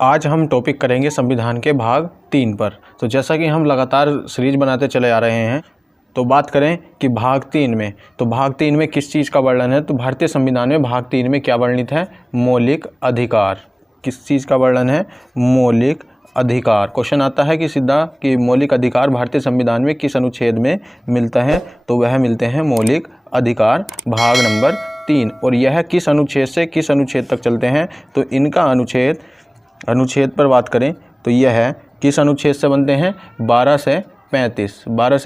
आज हम टॉपिक करेंगे संविधान के भाग 3 पर। तो जैसा कि हम लगातार सीरीज बनाते चले आ रहे हैं, तो बात करें कि भाग 3 में, तो भाग 3 में किस चीज़ का वर्णन है। तो भारतीय संविधान में भाग 3 में क्या वर्णित है? मौलिक अधिकार। किस चीज़ का वर्णन है? मौलिक अधिकार। क्वेश्चन आता है कि सीधा कि मौलिक अधिकार भारतीय संविधान में किस अनुच्छेद में मिलता है? तो वह मिलते हैं मौलिक अधिकार भाग नंबर 3। और यह किस अनुच्छेद से किस अनुच्छेद तक चलते हैं? तो इनका अनुच्छेद पर बात करें तो यह है किस अनुच्छेद से बनते हैं? 12 से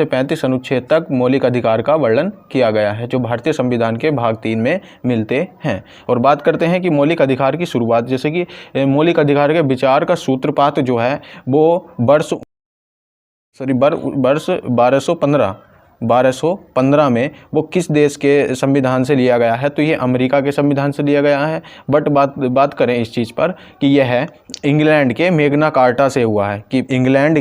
35 अनुच्छेद तक मौलिक अधिकार का वर्णन किया गया है, जो भारतीय संविधान के भाग 3 में मिलते हैं। और बात करते हैं कि मौलिक अधिकार की शुरुआत, जैसे कि मौलिक अधिकार के विचार का सूत्रपात जो है वो वर्ष 1215 में वो किस देश के संविधान से लिया गया है? तो ये अमेरिका के संविधान से लिया गया है। बट बात करें इस चीज़ पर कि यह है इंग्लैंड के मैग्ना कार्टा से हुआ है, कि इंग्लैंड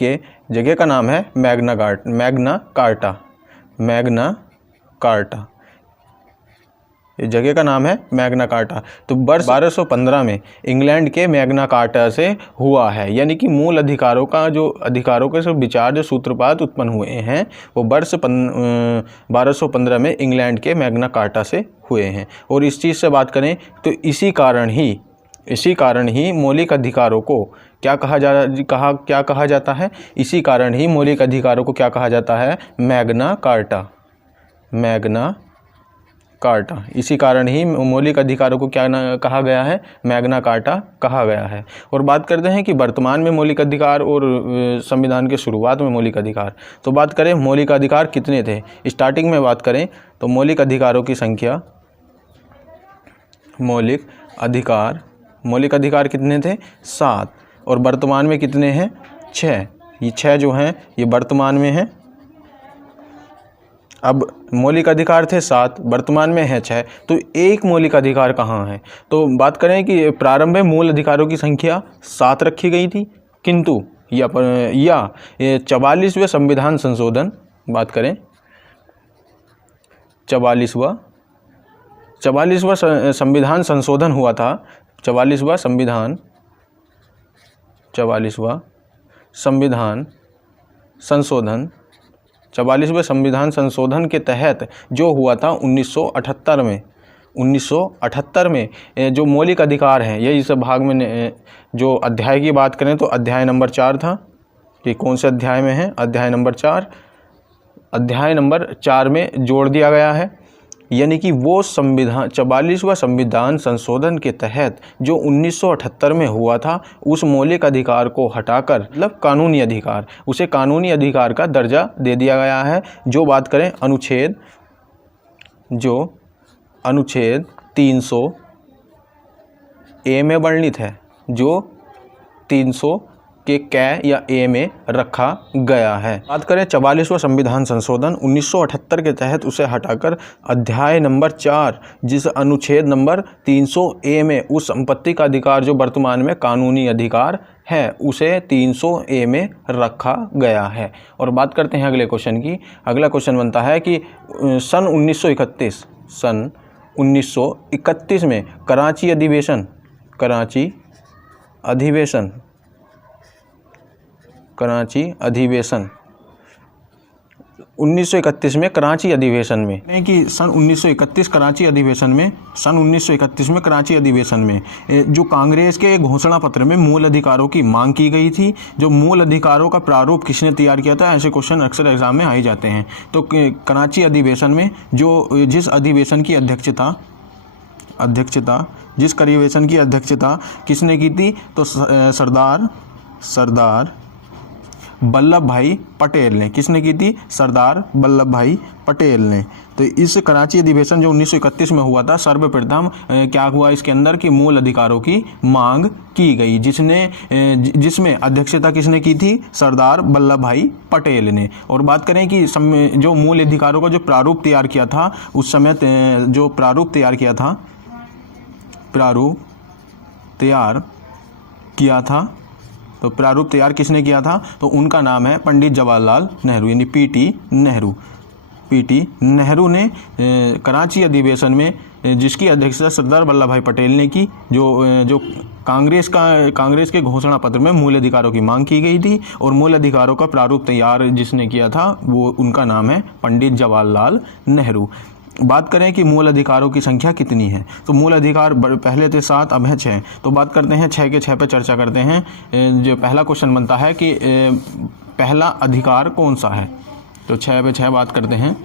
के जगह का नाम है मैग्ना कार्टा। इस जगह का नाम है मैग्ना कार्टा। तो वर्ष 1215 में इंग्लैंड के मैग्ना कार्टा से हुआ है, यानी कि मूल अधिकारों के जो विचार, जो सूत्रपात उत्पन्न हुए हैं वो वर्ष 1215 में इंग्लैंड के मैग्ना कार्टा से हुए हैं। और इस चीज़ से बात करें तो इसी कारण ही मौलिक अधिकारों को क्या कहा जाता है? इसी कारण ही मौलिक अधिकारों को क्या कहा जाता है? Magna carta. इसी कारण ही मौलिक अधिकारों को क्या कहा गया है? मैग्ना कार्टा कहा गया है। और बात करते हैं कि वर्तमान में मौलिक अधिकार और संविधान के शुरुआत में मौलिक अधिकार। तो बात करें मौलिक अधिकार कितने थे? स्टार्टिंग में बात करें तो मौलिक अधिकारों की संख्या, मौलिक अधिकार कितने थे? 7। और वर्तमान में कितने हैं? 6। ये 6 जो हैं ये वर्तमान में हैं। अब मौलिक अधिकार थे 7, वर्तमान में है 6, तो एक मौलिक अधिकार कहाँ है? तो बात करें कि प्रारंभ में मूल अधिकारों की संख्या 7 रखी गई थी, किंतु या 44वें संविधान संशोधन, बात करें 44वां संविधान संशोधन हुआ था। 44वां संविधान संशोधन 44वें संविधान संशोधन के तहत जो हुआ था 1978 में जो मौलिक अधिकार हैं, ये इस भाग में जो अध्याय की बात करें तो अध्याय नंबर 4 था। कि कौन से अध्याय में है? अध्याय नंबर 4 में जोड़ दिया गया है, यानी कि वो 44वां संविधान संशोधन के तहत जो 1978 में हुआ था, उस मौलिक अधिकार को हटाकर मतलब कानूनी अधिकार, उसे कानूनी अधिकार का दर्जा दे दिया गया है। जो बात करें अनुच्छेद 300 ए में वर्णित है, जो 300 के कै या ए में रखा गया है। बात करें 44वां संविधान संशोधन 1978 के तहत उसे हटाकर अध्याय नंबर 4, जिस अनुच्छेद नंबर 300 ए में उस संपत्ति का अधिकार जो वर्तमान में कानूनी अधिकार है, उसे 300 ए में रखा गया है। और बात करते हैं अगले क्वेश्चन की। अगला क्वेश्चन बनता है कि सन 1931 में कराची अधिवेशन 1931 में कराची अधिवेशन में कि सन 1931 कराची अधिवेशन में जो कांग्रेस के घोषणा पत्र में मूल अधिकारों की मांग की गई थी, जो मूल अधिकारों का प्रारूप किसने तैयार किया था? ऐसे क्वेश्चन अक्सर एग्जाम में आ ही जाते हैं। तो कराची अधिवेशन में जिस अधिवेशन की अध्यक्षता किसने की थी? तो सरदार वल्लभ भाई पटेल ने। किसने की थी? सरदार वल्लभ भाई पटेल ने। तो इस कराची अधिवेशन जो 1931 में हुआ था, सर्वप्रथम क्या हुआ इसके अंदर कि मूल अधिकारों की मांग की गई, जिसमें अध्यक्षता किसने की थी? सरदार वल्लभ भाई पटेल ने। और बात करें कि जो मूल अधिकारों का जो प्रारूप तैयार किया था, उस समय जो प्रारूप तैयार तो प्रारूप तैयार किसने किया था? तो उनका नाम है पंडित जवाहरलाल नेहरू, यानी पीटी नेहरू ने कराची अधिवेशन में जिसकी अध्यक्षता सरदार वल्लभ भाई पटेल ने की। जो कांग्रेस के घोषणा पत्र में मूल अधिकारों की मांग की गई थी और मूल अधिकारों का प्रारूप तैयार जिसने किया था वो उनका नाम है पंडित जवाहरलाल नेहरू। बात करें कि मूल अधिकारों की संख्या कितनी है, तो मूल अधिकार पहले थे 7, अब है 6। तो बात करते हैं 6 के 6 पे चर्चा करते हैं। जो पहला क्वेश्चन बनता है कि पहला अधिकार कौन सा है, तो 6 पे 6 बात करते हैं।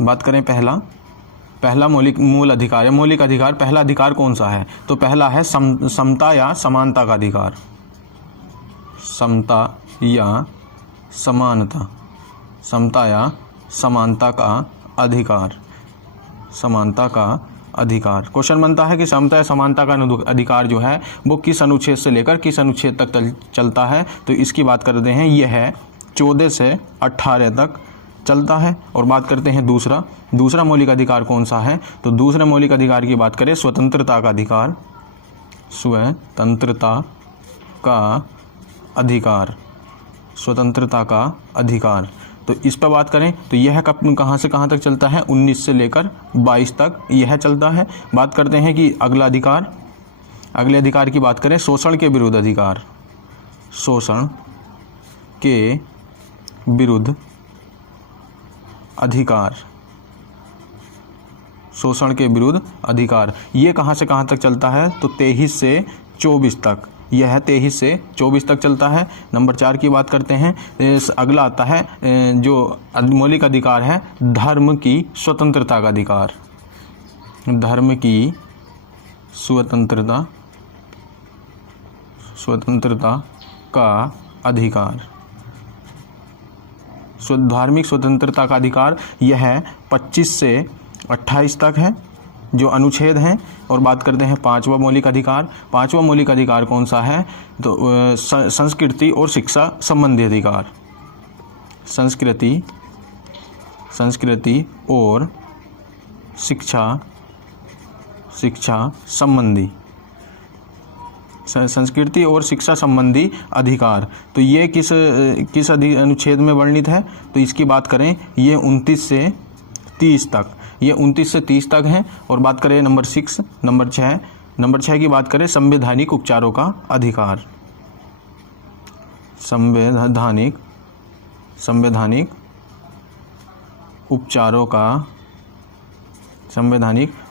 बात करें पहला मूल अधिकार है, मौलिक अधिकार, पहला अधिकार कौन सा है, तो पहला है समता या समानता का अधिकार। समता या समानता, समता या समानता का अधिकार, समानता का अधिकार। क्वेश्चन बनता है कि समता या समानता का अधिकार जो है वो किस अनुच्छेद से लेकर किस अनुच्छेद तक चलता है, तो इसकी बात करते हैं। यह है 14 से 18 तक चलता है। और बात करते हैं दूसरा मौलिक अधिकार कौन सा है, तो दूसरे मौलिक अधिकार की बात करें स्वतंत्रता का अधिकार, स्वतंत्रता का अधिकार, स्वतंत्रता का अधिकार। तो इस पर बात करें तो यह कहाँ से कहाँ तक चलता है, 19 से लेकर 22 तक यह चलता है। बात करते हैं कि अगले अधिकार की बात करें शोषण के विरुद्ध अधिकार, शोषण के विरुद्ध अधिकार, शोषण के विरुद्ध अधिकार। ये कहाँ से कहाँ तक चलता है, तो 23 से 24 तक, यह है 23 से 24 तक चलता है। नंबर 4 की बात करते हैं। अगला आता है जो मौलिक अधिकार है धर्म की स्वतंत्रता का अधिकार, धर्म की स्वतंत्रता का अधिकार, धार्मिक स्वतंत्रता का अधिकार। यह है 25 से 28 तक है जो अनुच्छेद हैं। और बात करते हैं 5वां मौलिक अधिकार। 5वां मौलिक अधिकार कौन सा है, तो संस्कृति और शिक्षा संबंधी अधिकार, संस्कृति और शिक्षा संबंधी, संस्कृति और शिक्षा संबंधी अधिकार। तो ये किस अनुच्छेद में वर्णित है, तो इसकी बात करें ये 29 से 30 तक, ये 29 से 30 तक है। और बात करें नंबर 6 की बात करें संवैधानिक उपचारों का अधिकार, संवैधानिक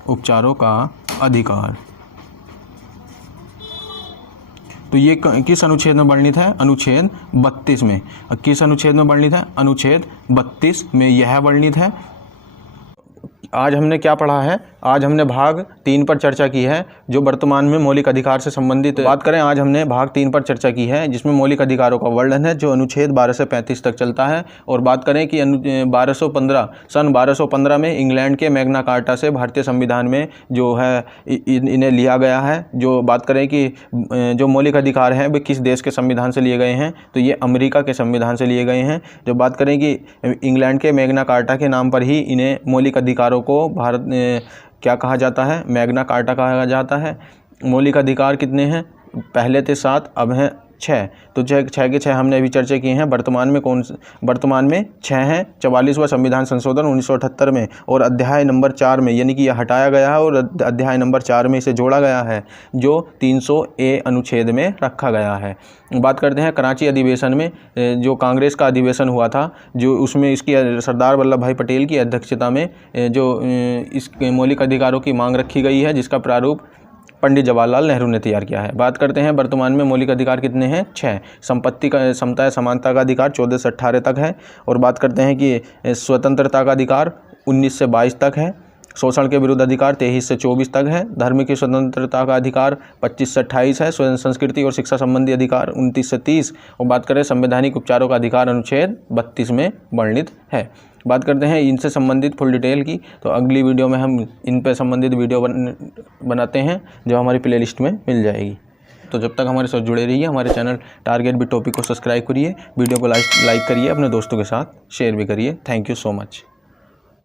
उपचारों का अधिकार। तो ये किस अनुच्छेद में वर्णित है, अनुच्छेद 32 में। किस अनुच्छेद में वर्णित है, अनुच्छेद 32 में यह वर्णित है। आज हमने क्या पढ़ा है, आज हमने भाग 3 पर चर्चा की है जो वर्तमान में मौलिक अधिकार से संबंधित बात करें। आज हमने भाग 3 पर चर्चा की है जिसमें मौलिक अधिकारों का वर्णन है जो अनुच्छेद 12 से 35 तक चलता है। और बात करें कि सन 1215 में इंग्लैंड के मैग्ना कार्टा से भारतीय संविधान में जो है इन्हें लिया गया है। जो बात करें कि जो मौलिक अधिकार हैं वे किस देश के संविधान से लिए गए हैं, तो ये अमेरिका के संविधान से लिए गए हैं। जो बात करें कि इंग्लैंड के मैग्ना कार्टा के नाम पर ही इन्हें मौलिक अधिकारों को भारत क्या कहा जाता है, मैग्ना कार्टा कहा जाता है। मौलिक अधिकार कितने हैं, पहले थे 7, अब हैं 6। तो 6 के 6 हमने अभी चर्चा किए हैं। वर्तमान में 6 हैं। 44वां संविधान संशोधन 1978 में और अध्याय नंबर 4 में, यानी कि यह हटाया गया है और अध्याय नंबर 4 में इसे जोड़ा गया है जो 300A अनुच्छेद में रखा गया है। बात करते हैं कराची अधिवेशन में, जो कांग्रेस का अधिवेशन हुआ था, जो उसमें इसकी सरदार वल्लभ भाई पटेल की अध्यक्षता में जो इस मौलिक अधिकारों की मांग रखी गई है जिसका प्रारूप पंडित जवाहरलाल नेहरू ने तैयार किया है। बात करते हैं वर्तमान में मौलिक अधिकार कितने हैं, 6। संपत्ति का समता या समानता का अधिकार 14 से 18 तक है। और बात करते हैं कि स्वतंत्रता का अधिकार 19 से 22 तक है। शोषण के विरुद्ध अधिकार 23 से 24 तक है। धर्म की स्वतंत्रता का अधिकार 25 से 28 है। संस्कृति और शिक्षा संबंधी अधिकार 29 से 30। और बात करें संवैधानिक उपचारों का अधिकार अनुच्छेद 32 में वर्णित है। बात करते हैं इनसे संबंधित फुल डिटेल की, तो अगली वीडियो में हम इन पर संबंधित वीडियो बनाते हैं जो हमारी प्लेलिस्ट में मिल जाएगी। तो जब तक हमारे साथ जुड़े रहिए, हमारे चैनल टारगेट बिट टॉपिक को सब्सक्राइब करिए, वीडियो को लाइक करिए, अपने दोस्तों के साथ शेयर भी करिए। Thank you so much.